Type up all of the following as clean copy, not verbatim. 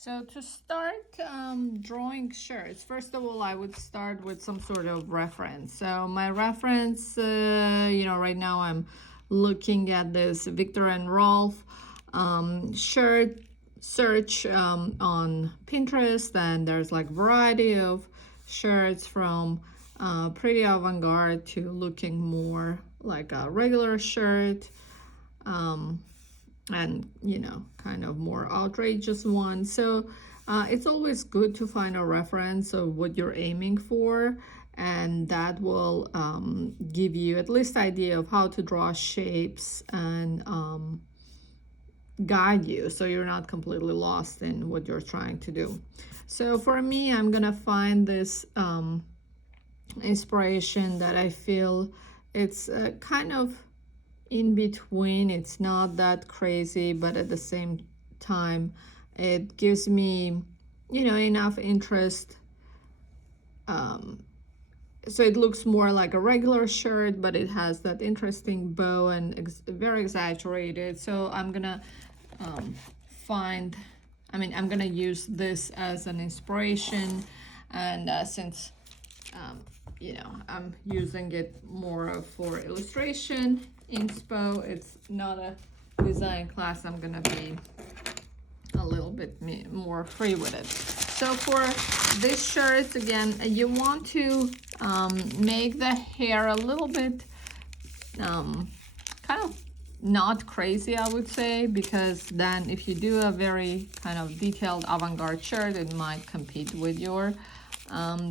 So to start drawing shirts, first of all, I would start with some sort of reference. So my reference, right now I'm looking at this Viktor and Rolf shirt search on Pinterest, and there's like variety of shirts from pretty avant-garde to looking more like a regular shirt. And kind of more outrageous one. So it's always good to find a reference of what you're aiming for, and that will give you at least idea of how to draw shapes and guide you so you're not completely lost in what you're trying to do. So for me, I'm gonna find this inspiration that I feel it's kind of in between. It's not that crazy, but at the same time it gives me enough interest, so it looks more like a regular shirt, but it has that interesting bow and very exaggerated. So I'm gonna I'm gonna use this as an inspiration, and since I'm using it more for illustration inspo, it's not a design class, I'm gonna be a little bit more free with it. So for this shirt, again, you want to make the hair a little bit kind of not crazy, I would say, because then if you do a very kind of detailed avant-garde shirt, it might compete with your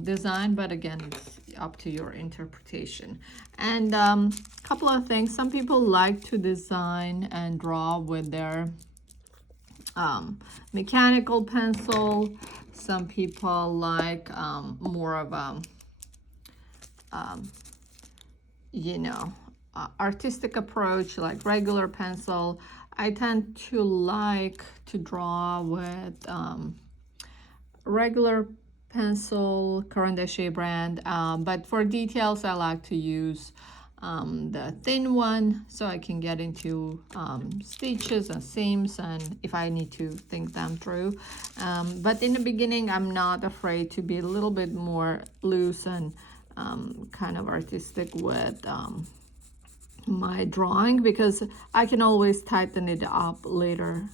design, but again, it's up to your interpretation. And a couple of things, some people like to design and draw with their mechanical pencil. Some people like more of a artistic approach, like regular pencil. I tend to like to draw with regular pencil, Caran d'Ache brand, but for details I like to use the thin one, so I can get into stitches and seams, and if I need to think them through. But in the beginning, I'm not afraid to be a little bit more loose and kind of artistic with my drawing, because I can always tighten it up later.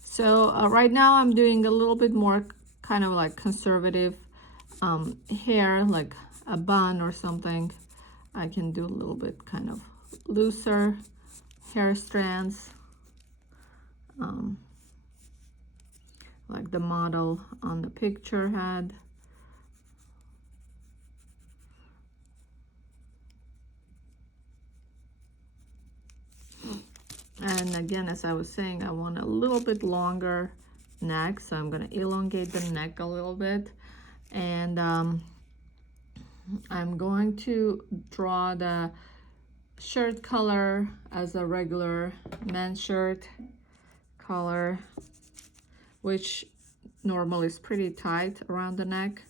So right now I'm doing a little bit more kind of like conservative hair, like a bun or something. I can do a little bit kind of looser hair strands, like the model on the picture had. And again, as I was saying, I want a little bit longer neck, so I'm going to elongate the neck a little bit. And I'm going to draw the shirt color as a regular men's shirt color, which normally is pretty tight around the neck.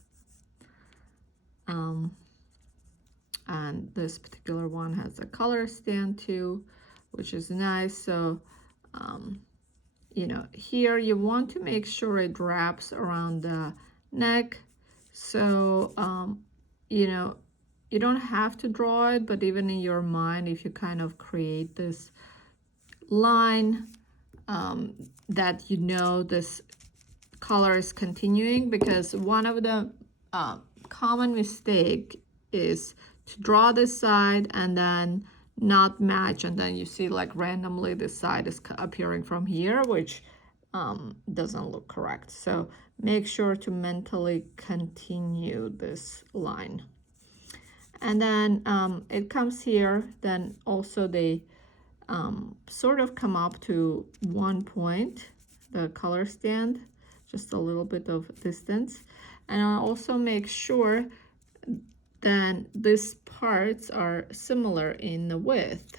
And this particular one has a color stand too, which is nice. So here you want to make sure it wraps around the neck. So you don't have to draw it, but even in your mind, if you kind of create this line, that this color is continuing, because one of the common mistake is to draw this side and then not match, and then you see like randomly this side is appearing from here, which doesn't look correct. So make sure to mentally continue this line. And then it comes here, then also they sort of come up to one point, the color stand, just a little bit of distance. And I'll also make sure that these parts are similar in the width.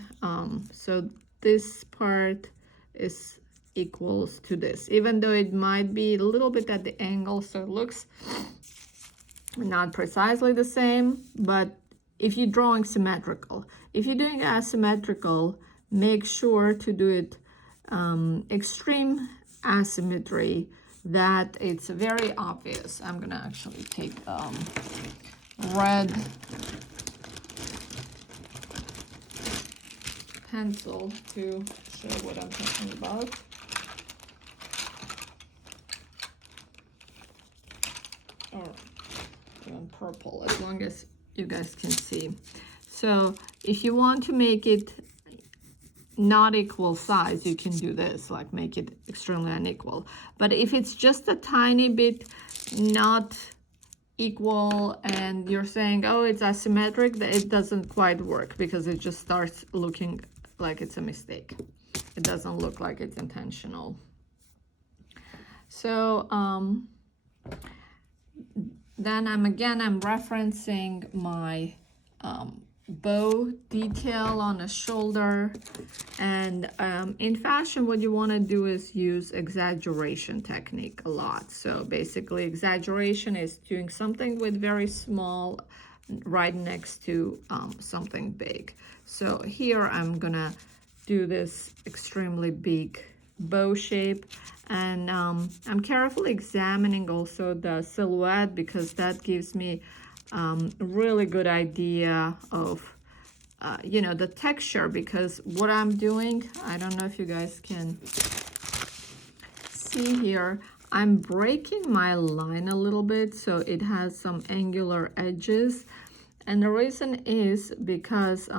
So this part is equals to this, even though it might be a little bit at the angle, so it looks not precisely the same. But if you're drawing symmetrical, if you're doing asymmetrical, make sure to do it extreme asymmetry, that it's very obvious. I'm gonna actually take red pencil to show what I'm talking about. Or even purple, as long as you guys can see. So if you want to make it not equal size, you can do this, like make it extremely unequal. But if it's just a tiny bit not equal and you're saying, oh, it's asymmetric, it doesn't quite work because it just starts looking like it's a mistake. It doesn't look like it's intentional. So then I'm referencing my bow detail on the shoulder, and in fashion what you want to do is use exaggeration technique a lot. So basically exaggeration is doing something with very small right next to something big. So here I'm gonna do this extremely big bow shape, and I'm carefully examining also the silhouette because that gives me a really good idea of you know, the texture, because what I'm doing, I don't know if you guys can see here, I'm breaking my line a little bit so it has some angular edges, and the reason is because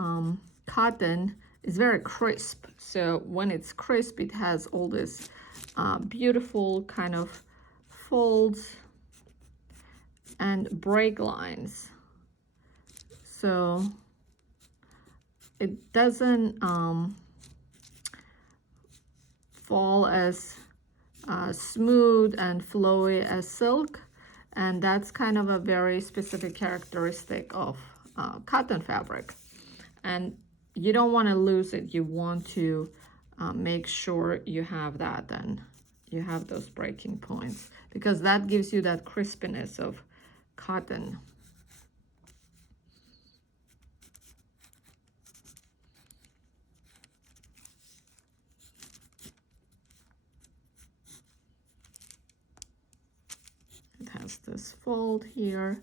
cotton is very crisp. So when it's crisp, it has all this beautiful kind of folds and break lines. So it doesn't fall as smooth and flowy as silk, and that's kind of a very specific characteristic of cotton fabric. And you don't want to lose it. You want to make sure you have that, and you have those breaking points, because that gives you that crispiness of cotton. It has this fold here.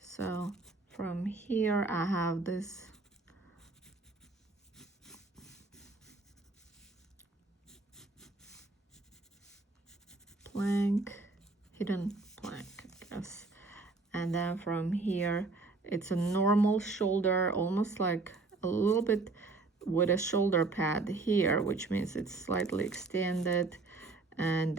So from here I have this plank, hidden plank, I guess. And then from here, it's a normal shoulder, almost like a little bit with a shoulder pad here, which means it's slightly extended. And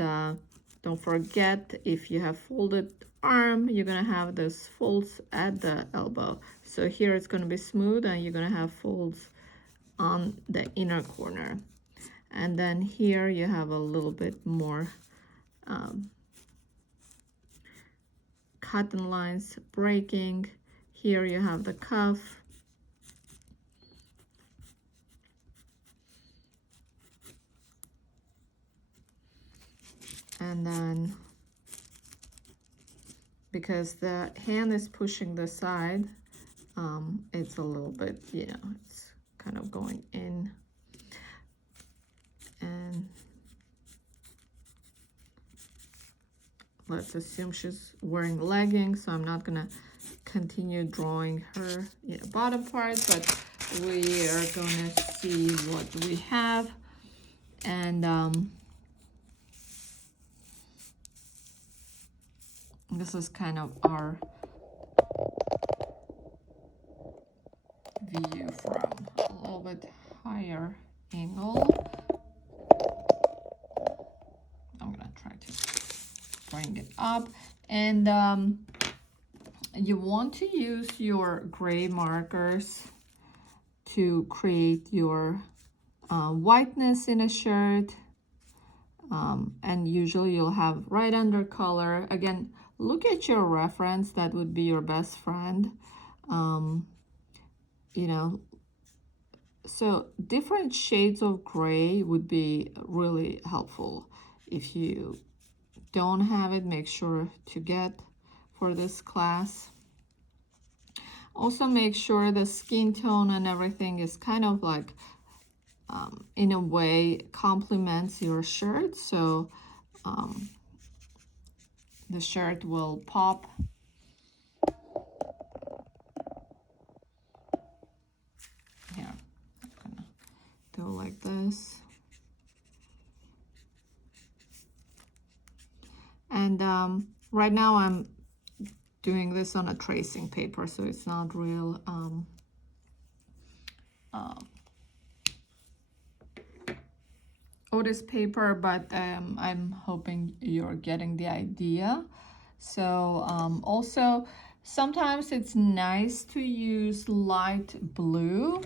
don't forget, if you have folded arm, you're gonna have those folds at the elbow. So here it's gonna be smooth, and you're gonna have folds on the inner corner. And then here you have a little bit more cotton lines breaking. Here you have the cuff. And then because the hand is pushing the side, it's a little bit, you know, it's kind of going in. And let's assume she's wearing leggings, so I'm not gonna continue drawing her, you know, bottom part, but we are gonna see what we have. And this is kind of our view from a little bit higher angle. I'm gonna try to bring it up, and you want to use your gray markers to create your whiteness in a shirt, and usually you'll have right under color. Again, look at your reference, that would be your best friend. You know, so different shades of gray would be really helpful. If you don't have it, make sure to get for this class. Also make sure the skin tone and everything is kind of like in a way complements your shirt. So the shirt will pop. Here, I'm gonna do like this. And right now I'm doing this on a tracing paper, so it's not real Otis paper, but I'm hoping you're getting the idea. So also sometimes it's nice to use light blue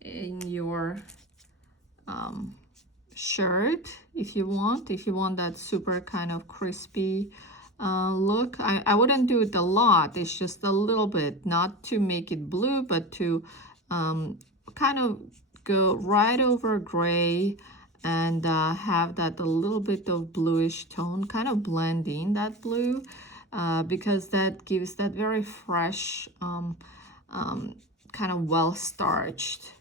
in your shirt if you want that super kind of crispy look. I wouldn't do it a lot, it's just a little bit, not to make it blue, but to kind of go right over gray and have that a little bit of bluish tone, kind of blending that blue, because that gives that very fresh kind of well starched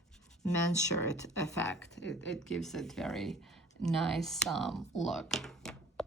men's shirt effect. It gives it very nice look.